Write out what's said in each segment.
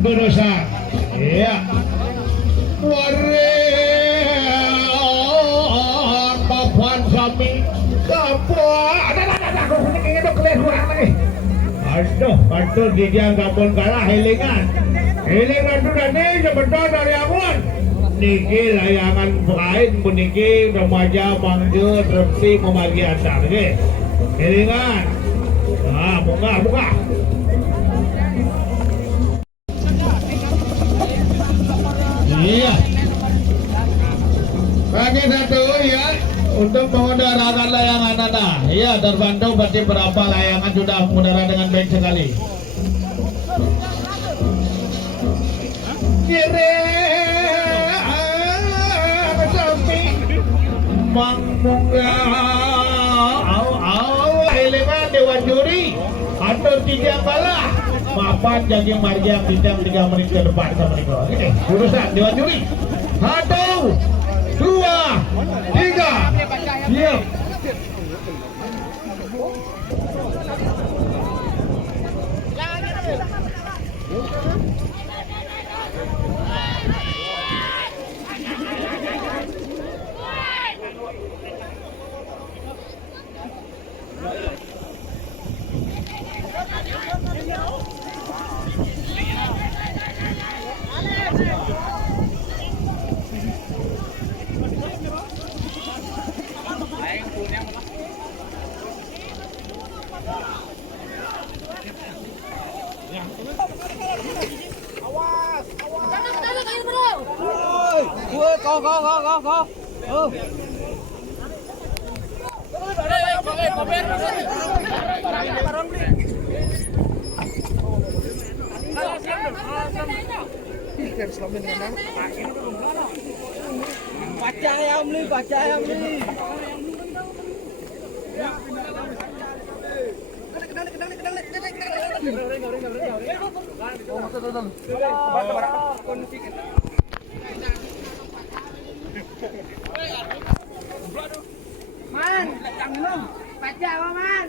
Berusaha, iya. Papuan sami kapua. Aduh, dia kampun kalah hilingan tuh tadi sebentar dari amun. Niki layangan lain puniki remaja manggil repsi memagi antar, hilingan. Nah, buka. Iya. Bagi satu ya untuk mengudarakan layangan Anda. Iya, terbantu berarti berapa layangan sudah mengudara dengan baik sekali. Kiri samping mangmunga elemen Dewan Juri atur 3 bala mapan jaging marga bintang 3 menit ke depan sama Niko. Ini urusan Dewan Juri. 1, 2, 3. Siap. Go. Baca ayam li. Man, jangan baca apa man?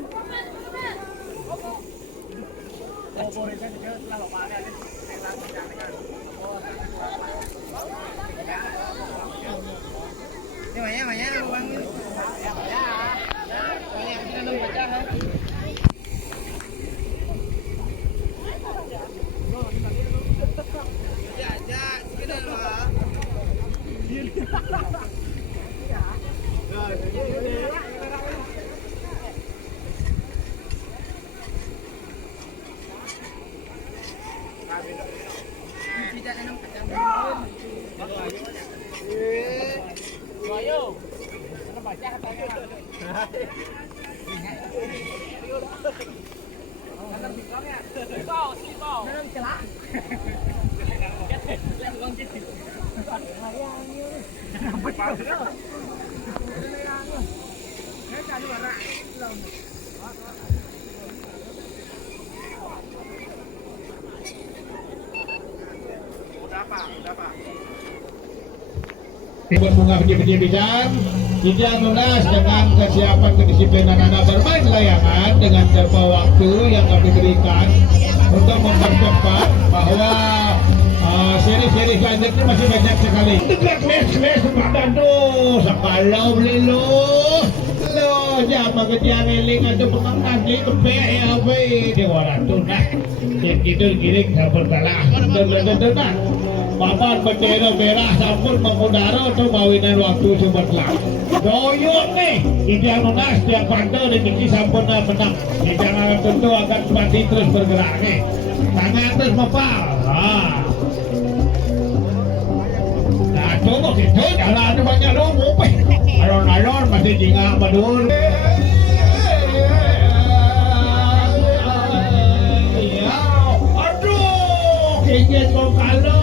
Buat bunga pendidikan tidak lunas dengan kesiapan kedisiplinan anak bermain layangan dengan tempo waktu yang kami berikan untuk mempercepat bahwa seri-seri selanjutnya masih banyak sekali. Dekat les pada tuh sakalau beli lo jangan ketiang eling atau pengenang di kepe ya di warna tuh nah itu giring sampun kalah dan papan bendera merah sampun mengudara untuk mawinan waktu cemerlang. Doyong nih, ideal lunas tiap pantai dan ini sampun menang. Jangan tentu akan mati terus bergerak nih. Tangan terus mepal. Nah, coba gitu, jalan ada banyak lomo. Alon-alon masih jingak badul. Aduh, kengit kong kalau.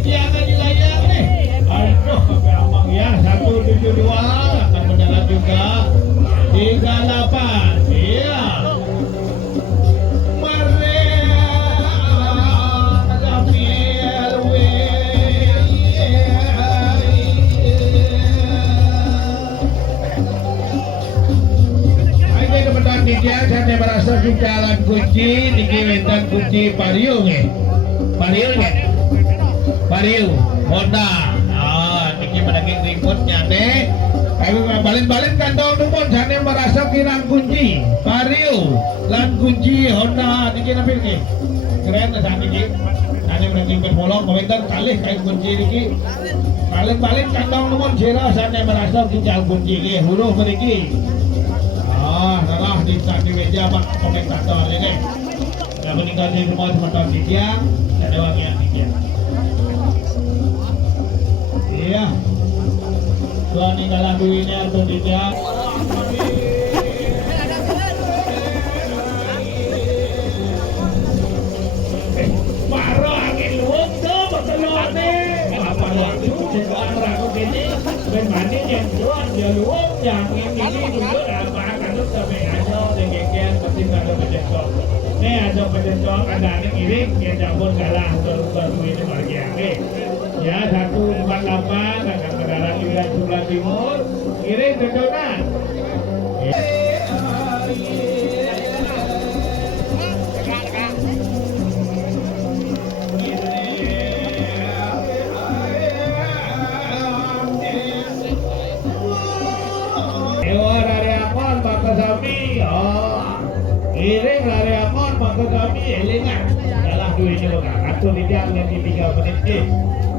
Jangan dilayang nih. Aduh, memang ya 172 akan mendarat juga 38. Iya. dia saya merasa di jalan kunci niki wonten kunci pariung nggih. Pariung nggih. Pariung Honda. Niki menanging remote-nya nih. Ayo balik-balik kantong numpun jane merasa kirang kunci Vario lan kunci Honda niki napa niki keren saat niki ane menanging berbolong komentar kalih kayak kunci niki balik-balik kantong numpun jera jane merasa kincal kunci nggih huruf mriki nalah di tadi meja Pak komentator ini ya meninggal di semua teman-teman dia ada wangian niki iya Tuhan tinggalan duitnya atau tidak Maro angin luwak tuh betelor nih apa waktu sekolah ragu gini bermain yang luar dia luwak yang ini dulu apa kan lu sampai aja dengan pasti ada pencet nih ada pencet ada ini kiri ya jambon kalah baru ini lagi ya 148 akan kendaraan wilayah sebelah timur kiri tentunya dari Amon maka kami kiri dari Amon maka kami elingan dalam duitnya bukan atau tidak lagi 3 menit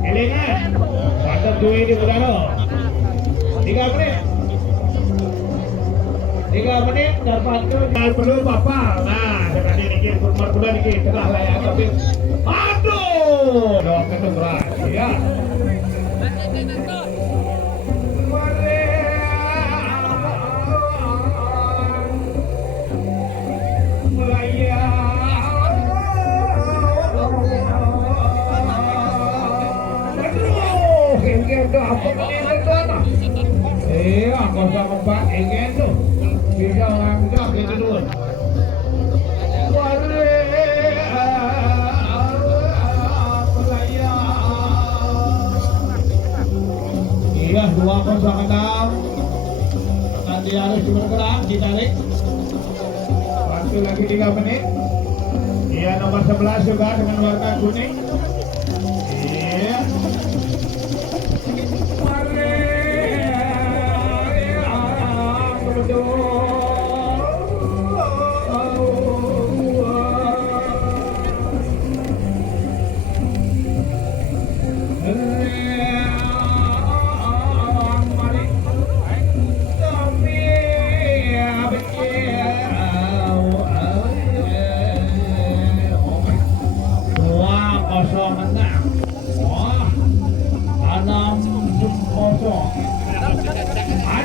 elingan pada duit di budaro 3 menit 3 menit dapat jangan perlu bapak nah sekali dikit kurma kuda dikit tengah layak tapi aduh doa ketukeran ya iya, kosa keempat ingin tuh bisa langkah gitu dulu iya 206 nanti harus bergerak ditarik waktu lagi 3 menit iya nomor 11 juga dengan warna kuning iya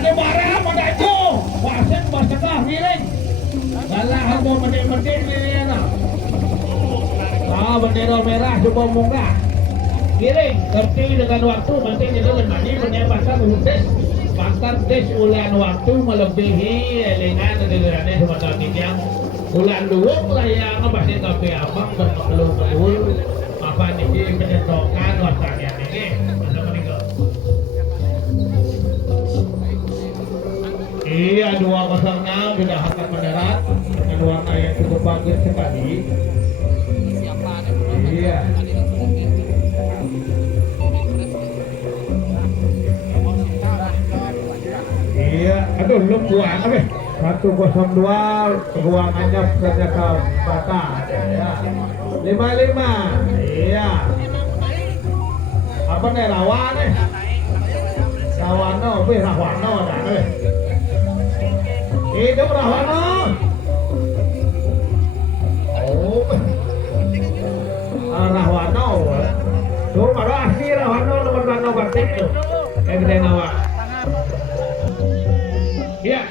ada barang pada itu wasit bersetengah miring galah harga medit-medit miring bendera merah coba munggah giring kerti dengan waktu penting itu lemani penyebabkan khusus faktor tes ulang waktu melebihi dengan negara semua tahun ini yang ulang luwuk lah yang ngebahasnya tapi abang berpeluh apa ini penyedokan wasanya ini iya 206 sudah akan mendarat dengan warna yang cukup bagus sekali iya iya aduh lu buang apa 102 ruangannya ternyata batas ya 55 iya apa nih rawan nih rawano rawano dah itu Rahwana. Oh. Rahwana. Tuh baru asli Rahwana nomor batik tuh. Gede nawa. Iya.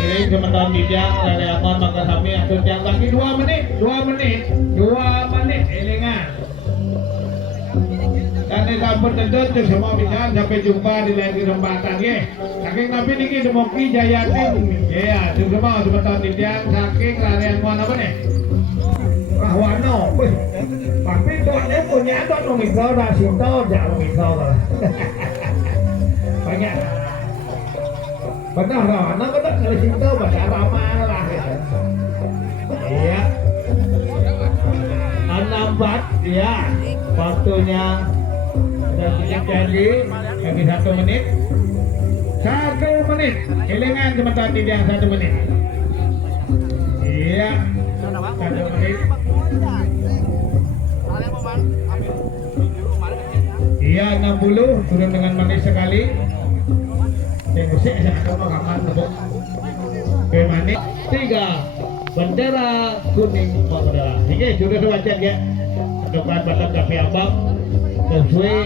Ini sementara bijak dari Amon maka kami atur yang lagi 2 menit. Elingan. Dan sampun tentu semua bisa sampai jumpa di lain kesempatan ya. Saking nabi niki demoki jayatin ya semua sebentar di tiang saking larian mana apa nih Rahwano tapi tuannya punya tuh nomikau dah sinto jangan nomikau lah banyak Benar dong, anak benar kalau cinta pada ramah lah ya. Iya. 64 ya. Waktunya sudah sedikit lagi 1 menit. 1 menit. Kelingan sebentar tidak 1 menit. Iya. 1 menit. Iya 60 turun dengan manis sekali. Musik saya akan makan tepuk. Oke manis 3 bendera kuning bendera. Ini sudah diwajib ya. Depan batas kafe abang. Sesuai